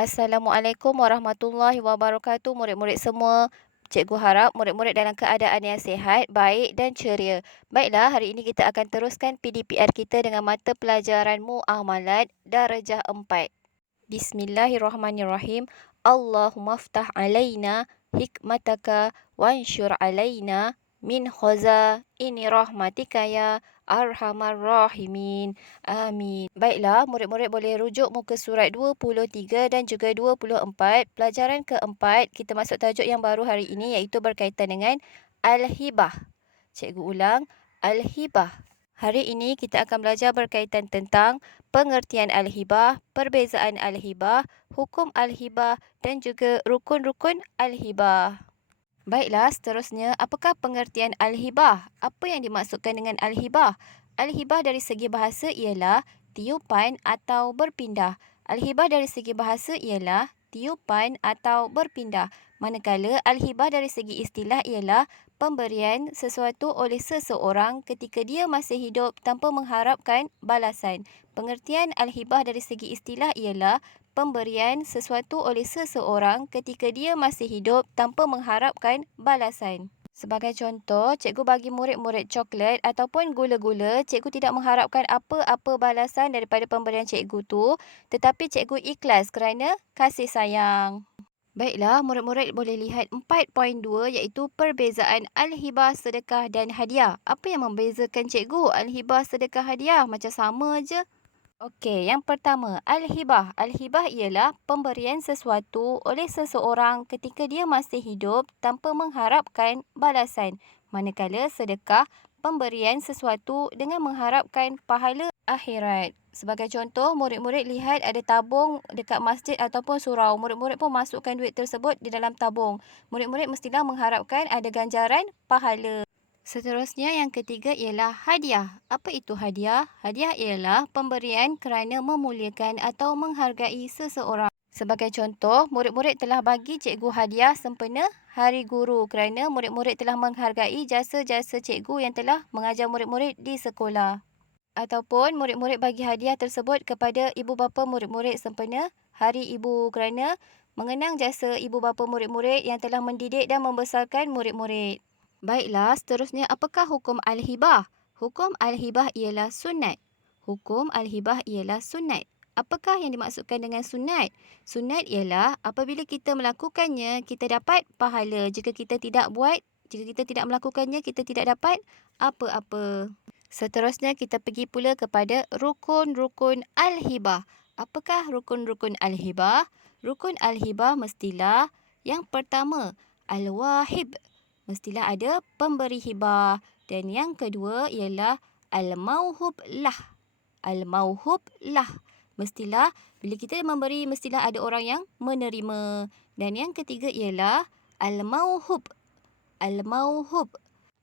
Assalamualaikum warahmatullahi wabarakatuh, murid-murid semua. Cikgu harap murid-murid dalam keadaan yang sihat, baik dan ceria. Baiklah, hari ini kita akan teruskan PDPR kita dengan mata pelajaran Muamalat Darjah 4. Bismillahirrahmanirrahim. Allahumma ftah alaina hikmataka wansyur alaina min khazaini rahmatika ya arhamar rahimin. Amin. Baiklah, murid-murid boleh rujuk muka surat 23 dan juga 24. Pelajaran keempat, kita masuk tajuk yang baru hari ini iaitu berkaitan dengan Al-Hibah. Cikgu ulang, Al-Hibah. Hari ini kita akan belajar berkaitan tentang pengertian Al-Hibah, perbezaan Al-Hibah, hukum Al-Hibah dan juga rukun-rukun Al-Hibah. Baiklah, seterusnya, apakah pengertian Al-Hibah? Apa yang dimaksudkan dengan Al-Hibah? Al-Hibah dari segi bahasa ialah tiupan atau berpindah. Al-Hibah dari segi bahasa ialah tiupan atau berpindah. Manakala Al-Hibah dari segi istilah ialah pemberian sesuatu oleh seseorang ketika dia masih hidup tanpa mengharapkan balasan. Pengertian Al-Hibah dari segi istilah ialah pemberian sesuatu oleh seseorang ketika dia masih hidup tanpa mengharapkan balasan. Sebagai contoh, cikgu bagi murid-murid coklat ataupun gula-gula, cikgu tidak mengharapkan apa-apa balasan daripada pemberian cikgu tu, tetapi cikgu ikhlas kerana kasih sayang. Baiklah, murid-murid boleh lihat 4.2 iaitu perbezaan Al-Hibah, sedekah dan hadiah. Apa yang membezakan cikgu Al-Hibah, sedekah, hadiah? Macam sama je. Okey, yang pertama, Al-Hibah. Al-Hibah ialah pemberian sesuatu oleh seseorang ketika dia masih hidup tanpa mengharapkan balasan. Manakala sedekah, pemberian sesuatu dengan mengharapkan pahala akhirat. Sebagai contoh, murid-murid lihat ada tabung dekat masjid ataupun surau. Murid-murid pun masukkan duit tersebut di dalam tabung. Murid-murid mestilah mengharapkan ada ganjaran pahala. Seterusnya, yang ketiga ialah hadiah. Apa itu hadiah? Hadiah ialah pemberian kerana memuliakan atau menghargai seseorang. Sebagai contoh, murid-murid telah bagi cikgu hadiah sempena Hari Guru kerana murid-murid telah menghargai jasa-jasa cikgu yang telah mengajar murid-murid di sekolah. Ataupun murid-murid bagi hadiah tersebut kepada ibu bapa murid-murid sempena Hari Ibu kerana mengenang jasa ibu bapa murid-murid yang telah mendidik dan membesarkan murid-murid. Baiklah, seterusnya, apakah hukum Al-Hibah? Hukum Al-Hibah ialah sunat. Hukum Al-Hibah ialah sunat. Apakah yang dimaksudkan dengan sunat? Sunat ialah apabila kita melakukannya, kita dapat pahala. Jika kita tidak buat, jika kita tidak melakukannya, kita tidak dapat apa-apa. Seterusnya, kita pergi pula kepada rukun-rukun Al-Hibah. Apakah rukun-rukun Al-Hibah? Rukun Al-Hibah mestilah yang pertama, Al-Wahib. Mestilah ada pemberi hibah. Dan yang kedua ialah Al-Mauhub lah. Al-Mauhub lah. Mestilah bila kita memberi, mestilah ada orang yang menerima. Dan yang ketiga ialah Al-Mauhub. Al-Mauhub.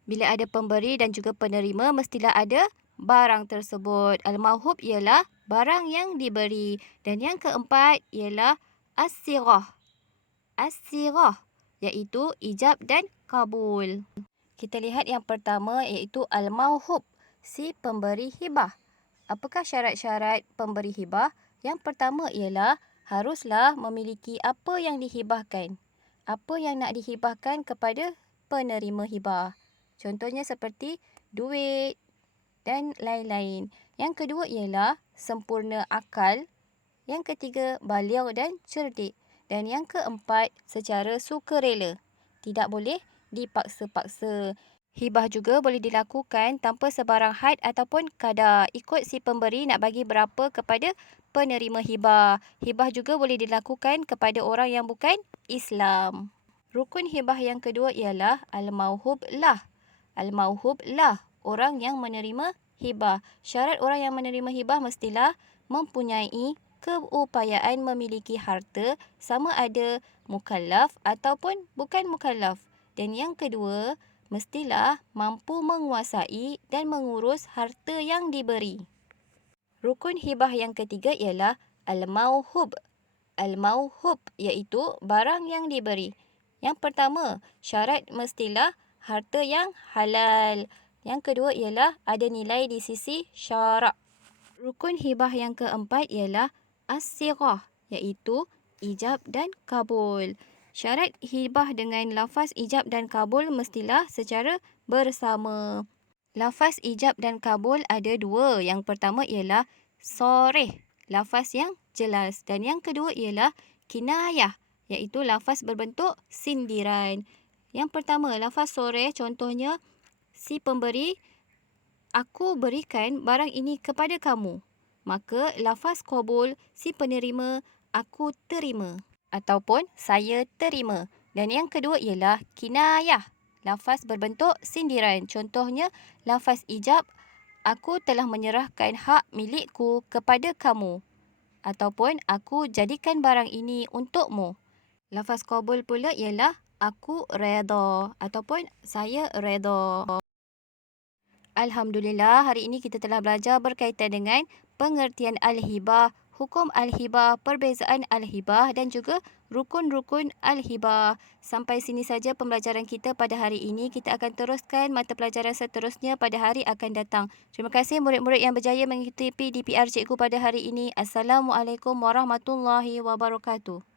Bila ada pemberi dan juga penerima, mestilah ada barang tersebut. Al-Mauhub ialah barang yang diberi. Dan yang keempat ialah As-Sirah. As-Sirah iaitu ijab dan kabul. Kita lihat yang pertama iaitu Al-Mauhub, si pemberi hibah. Apakah syarat-syarat pemberi hibah? Yang pertama ialah haruslah memiliki apa yang dihibahkan. Apa yang nak dihibahkan kepada penerima hibah. Contohnya seperti duit dan lain-lain. Yang kedua ialah sempurna akal. Yang ketiga, baligh dan cerdik. Dan yang keempat, secara sukarela. Tidak boleh dipaksa-paksa. Hibah juga boleh dilakukan tanpa sebarang had ataupun kadar. Ikut si pemberi nak bagi berapa kepada penerima hibah. Hibah juga boleh dilakukan kepada orang yang bukan Islam. Rukun hibah yang kedua ialah Al-Mauhub lah. Al-Mauhub lah, orang yang menerima hibah. Syarat orang yang menerima hibah mestilah mempunyai keupayaan memiliki harta, sama ada mukallaf ataupun bukan mukallaf. Dan yang kedua, mestilah mampu menguasai dan mengurus harta yang diberi. Rukun hibah yang ketiga ialah Al-Mauhub. Al-Mauhub iaitu barang yang diberi. Yang pertama, syarat mestilah harta yang halal. Yang kedua ialah ada nilai di sisi syarak. Rukun hibah yang keempat ialah As-Sirah, iaitu ijab dan kabul. Syarat hibah dengan lafaz ijab dan kabul mestilah secara bersama. Lafaz ijab dan kabul ada dua. Yang pertama ialah soreh, lafaz yang jelas. Dan yang kedua ialah kinayah, iaitu lafaz berbentuk sindiran. Yang pertama, lafaz soreh, contohnya si pemberi, aku berikan barang ini kepada kamu. Maka lafaz qabul, si penerima, aku terima. Ataupun saya terima. Dan yang kedua ialah kinayah, lafaz berbentuk sindiran. Contohnya lafaz ijab, aku telah menyerahkan hak milikku kepada kamu. Ataupun aku jadikan barang ini untukmu. Lafaz qabul pula ialah aku redha ataupun saya redha. Alhamdulillah, hari ini kita telah belajar berkaitan dengan pengertian al-hibah, hukum al-hibah, perbezaan al-hibah dan juga rukun-rukun al-hibah. Sampai sini saja pembelajaran kita pada hari ini. Kita akan teruskan mata pelajaran seterusnya pada hari akan datang. Terima kasih murid-murid yang berjaya mengikuti PDPR Cikgu pada hari ini. Assalamualaikum warahmatullahi wabarakatuh.